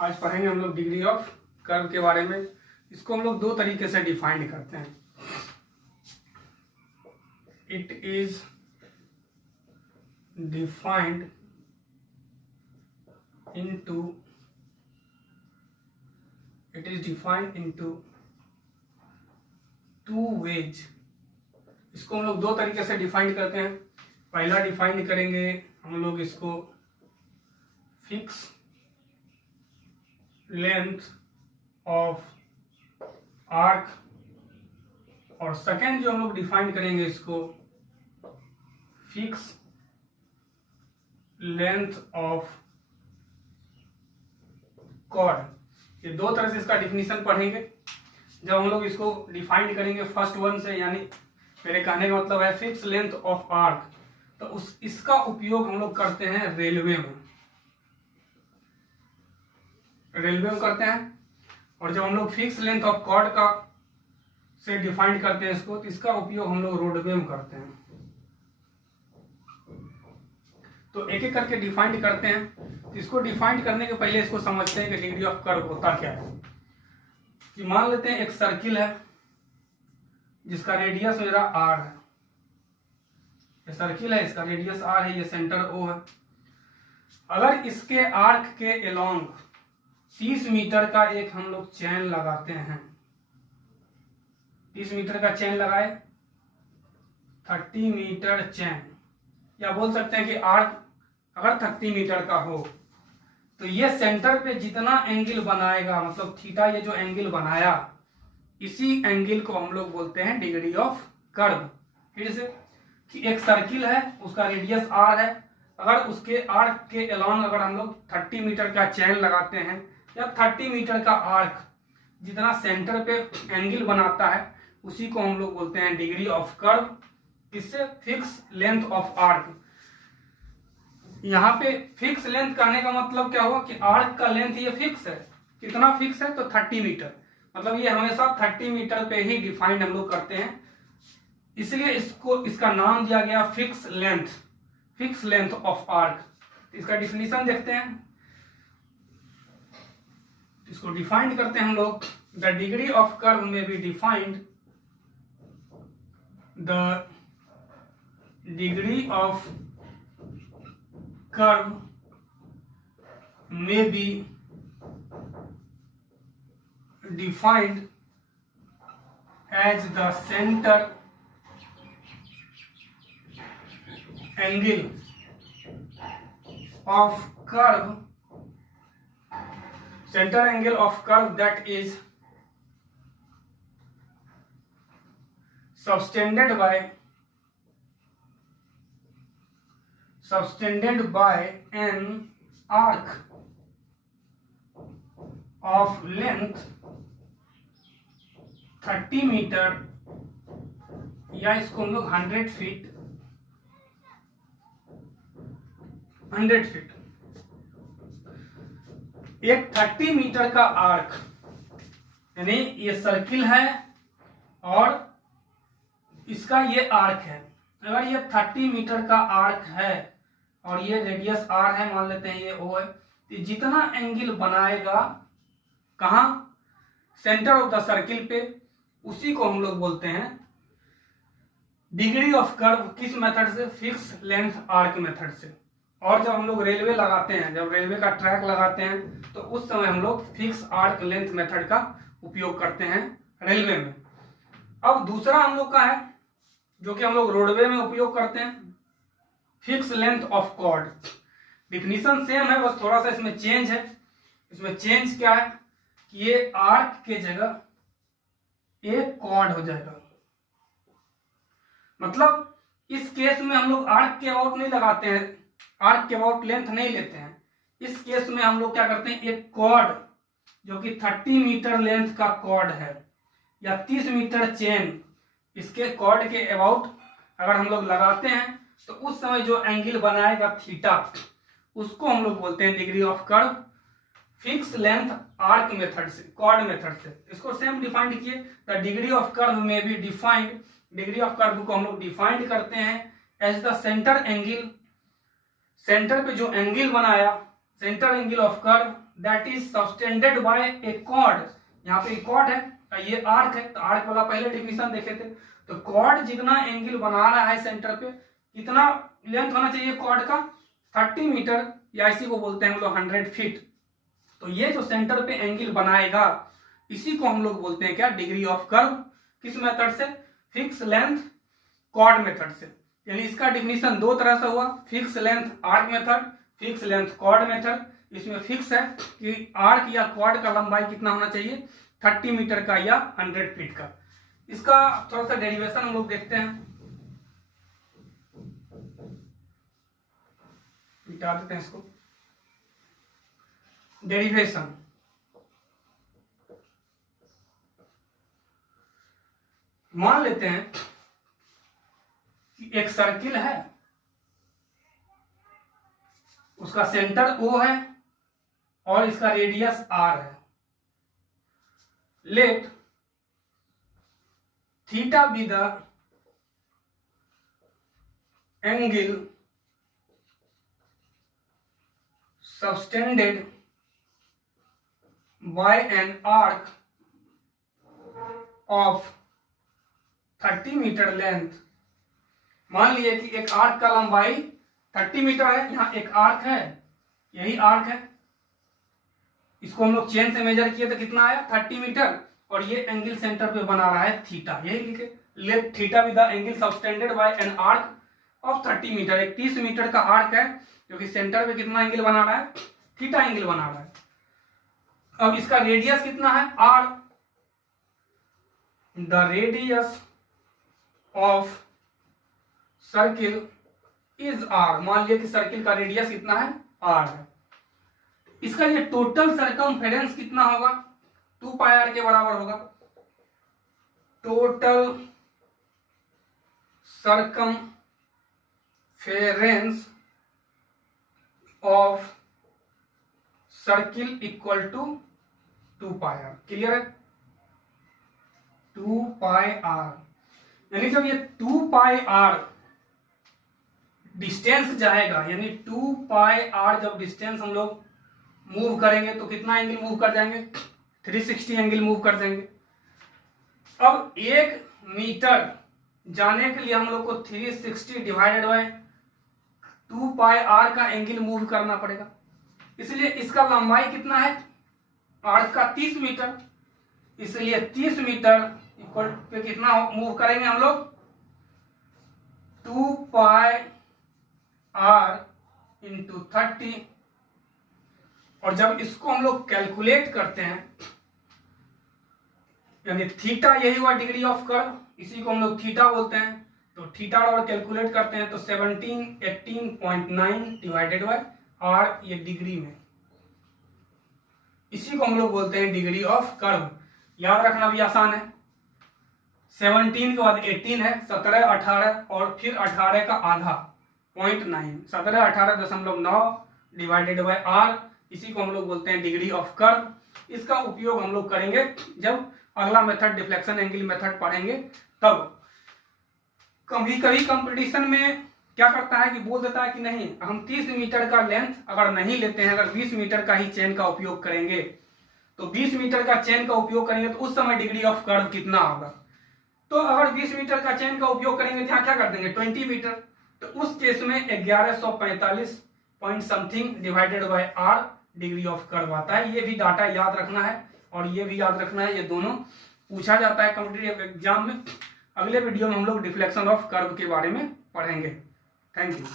आज पढ़ेंगे हम लोग डिग्री ऑफ कर्व के बारे में। इसको हम लोग दो तरीके से डिफाइन करते हैं। It is defined into two ways. इसको हम लोग दो तरीके से डिफाइन करते हैं। पहला डिफाइन करेंगे हम लोग इसको फिक्स लेंथ ऑफ आर्क, और सेकेंड जो हम लोग डिफाइन करेंगे इसको फिक्स लेंथ ऑफ कॉर्ड। ये दो तरह से इसका डिफिनीशन पढ़ेंगे। जब हम लोग इसको डिफाइन करेंगे फर्स्ट वन से, यानी मेरे कहने का मतलब है फिक्स लेंथ ऑफ आर्क, तो इसका उपयोग हम लोग करते हैं रेलवे में करते हैं। और जब हम लोग फिक्स लेंथ ऑफ कॉर्ड का से डिफाइन करते हैं इसको, तो इसका उपयोग हम लोग रोडवे में करते हैं। तो एक एक करके डिफाइन करते हैं। तो इसको डिफाइन करने के पहले इसको समझते हैं कि डिग्री ऑफ कर्व होता क्या है। कि मान लेते हैं एक सर्किल है जिसका रेडियस मेरा r है। ये सर्किल है, इसका रेडियस r है, ये सेंटर O है। अगर इसके आर्क के एलोंग 30 मीटर का एक हम लोग चैन लगाते हैं, 30 मीटर का चैन लगाए, 30 मीटर चैन, या बोल सकते हैं कि आर्क अगर 30 मीटर का हो तो ये सेंटर पे जितना एंगल बनाएगा, मतलब थीटा, ये जो एंगल बनाया, इसी एंगल को हम लोग बोलते हैं डिग्री ऑफ कर्व। फिर से कि एक सर्किल है, उसका रेडियस r है। अगर उसके आर्क के अलोंग अगर हम लोग 30 मीटर का चैन लगाते हैं, या 30 मीटर का आर्क जितना सेंटर पे एंगल बनाता है, उसी को हम लोग बोलते हैं डिग्री ऑफ कर्व। इससे फिक्स लेंथ ऑफ आर्क। यहाँ पे फिक्स लेंथ कहने का मतलब क्या हुआ कि आर्क का लेंथ ये फिक्स है। कितना फिक्स है? तो 30 मीटर। मतलब ये हमेशा 30 मीटर पे ही डिफाइन हम लोग करते हैं, इसलिए इसका नाम दिया गया फिक्स लेंथ ऑफ आर्क। इसका डिफिनीशन देखते हैं। इसको डिफाइन करते हैं हम लोग। The degree of curve may be defined, the degree of curve may be defined as the center angle of curve, that is subtended by an arc of length 30 metre, या इसको हम लोग 100 फीट। एक 30 metre का arc, यानी ये circle है और इसका ये आर्क है। अगर ये 30 मीटर का आर्क है और ये रेडियस r है, मान लेते हैं ये O है, तो जितना एंगल बनाएगा कहाँ? सेंटर ऑफ द सर्किल पे, उसी को हम लोग बोलते हैं डिग्री ऑफ कर्व। किस मेथड से? फिक्स लेंथ आर्क मेथड से। और जब हम लोग रेलवे लगाते हैं, जब रेलवे का ट्रैक लगाते हैं, तो उस समय हम लोग फिक्स आर्क लेंथ मेथड का उपयोग करते हैं रेलवे में। अब दूसरा हम लोग का है जो कि हम लोग रोडवे में उपयोग करते हैं, fix length of chord. Definition same है, बस थोड़ा सा इसमें चेंज है। इसमें चेंज क्या है कि ये आर्क के जगह एक कॉर्ड हो जाएगा। मतलब इस केस में हम लोग आर्क के अबाउट नहीं लगाते हैं, आर्क के अबाउट लेंथ नहीं लेते हैं। इस केस में हम लोग क्या करते हैं, एक कॉर्ड जो कि 30 मीटर लेंथ का कॉर्ड है, या 30 मीटर चेन, इसके कॉर्ड के अबाउट अगर हम लोग लगाते हैं, तो उस समय जो एंगल बनाएगा थीटा, उसको हम लोग बोलते हैं degree of curve. Fix length arc method से, कॉर्ड मेथड से। इसको सेम डिफाइंड किए। द डिग्री ऑफ कर्व में भी डिफाइंड, डिग्री ऑफ कर्व को हम लोग डिफाइंड करते हैं as the centre angle. Centre पे जो एंगल बनाया, centre angle of curve that is subtended by a chord. यहाँ पे कॉर्ड है, ये आर्क है, तो आर्क वाला पहले डिफिनेशन देखे थे। तो कॉर्ड जितना एंगल बना रहा है सेंटर पे, कितना लेंथ होना चाहिए कॉर्ड का, 30 मीटर, या इसी को बोलते हैं हम लोग 100 फीट। तो ये जो सेंटर पे एंगल बनाएगा इसी को हम लोग बोलते हैं क्या, डिग्री ऑफ कर्व। किस मेथड से, फिक्स लेंथ कॉर्ड मेथड से। यानी इसका डिफिनीशन दो तरह से हुआ, fix length arc method, fix length chord method. इसमें फिक्स है कि आर्क या कॉर्ड का लंबाई कितना होना चाहिए, 30 मीटर का या 100 फीट का। इसका थोड़ा सा डेरिवेशन हम लोग देखते हैं, मिटा देते हैं इसको। डेरिवेशन, मान लेते हैं कि एक सर्किल है, उसका सेंटर O है और इसका रेडियस R है। Let theta be the angle subtended by an arc of 30 metre length. मान लिए कि एक आर्क का लंबाई 30 मीटर है, यहाँ एक आर्क है, यही आर्क है, इसको हम लोग चेन से मेजर किए तो कितना आया, 30 मीटर, और ये एंगल सेंटर पे बना रहा है थीटा, यही लिखे। Let theta with the angle subtended by an arc of 30 metre. एक 30 मीटर का आर्क है जो कि सेंटर पे कितना एंगल बना रहा है, थीटा एंगल बना रहा है। अब इसका रेडियस कितना है, r। The radius of circle is r। मान लिया कि सर्किल का रेडियस कितना है, r है। इसका ये टोटल सरकमफेरेंस कितना होगा, 2 पाई r के बराबर होगा। Total circumference of circle equal to 2 pi r। Clear है, 2 पाई r। यानी जब ये 2 पाई r डिस्टेंस जाएगा, यानी 2 पाई r जब डिस्टेंस हम लोग मूव करेंगे तो कितना एंगल मूव कर जाएंगे, 360 एंगल मूव कर जाएंगे। अब 1 मीटर जाने के लिए हम लोग को 360 डिवाइडेड बाय 2 पाई r का एंगल मूव करना पड़ेगा। इसलिए इसका लंबाई कितना है, आर्क का 30 मीटर, इसलिए 30 मीटर इक्वल पे कितना मूव करेंगे हम लोग, 2 पाई r इंटू 30। और जब इसको हम लोग कैलकुलेट करते हैं, यानी थीटा यही हुआ डिग्री ऑफ कर्व, इसी को हम लोग थीटा बोलते हैं। तो थीटा और कैलकुलेट करते हैं तो 1718.9 डिवाइडेड बाय r, ये डिग्री में, इसी को हम लोग बोलते हैं डिग्री ऑफ कर्व। याद रखना भी आसान है, 17 के बाद 18 है, 17 18 और फिर 18 का आधा 0.9, 17 18.9 डिवाइडेड बाय r, इसी को हम लोग बोलते हैं डिग्री ऑफ कर्व। इसका उपयोग हम लोग करेंगे जब अगला मेथड डिफ्लेक्शन एंगल मेथड पढ़ेंगे तब। कभी कभी कंपटीशन में क्या करता है कि बोल देता है कि नहीं, हम 30 मीटर का लेंथ अगर नहीं लेते हैं, अगर 20 मीटर का ही चेन का उपयोग करेंगे, तो 20 मीटर का चेन का उपयोग करेंगे तो उस समय डिग्री ऑफ कर्व कितना होगा। तो अगर 20 मीटर का चेन का उपयोग करेंगे तो यहाँ क्या कर देंगे, 20 मीटर। तो उस केस में 1145 point something divided by r degree of curve आता है। ये भी डाटा याद रखना है और ये भी याद रखना है, ये दोनों पूछा जाता है कॉम्पिटिटिव एग्जाम में। अगले वीडियो में हम लोग डिफ्लेक्शन ऑफ कर्व के बारे में पढ़ेंगे। Thank you.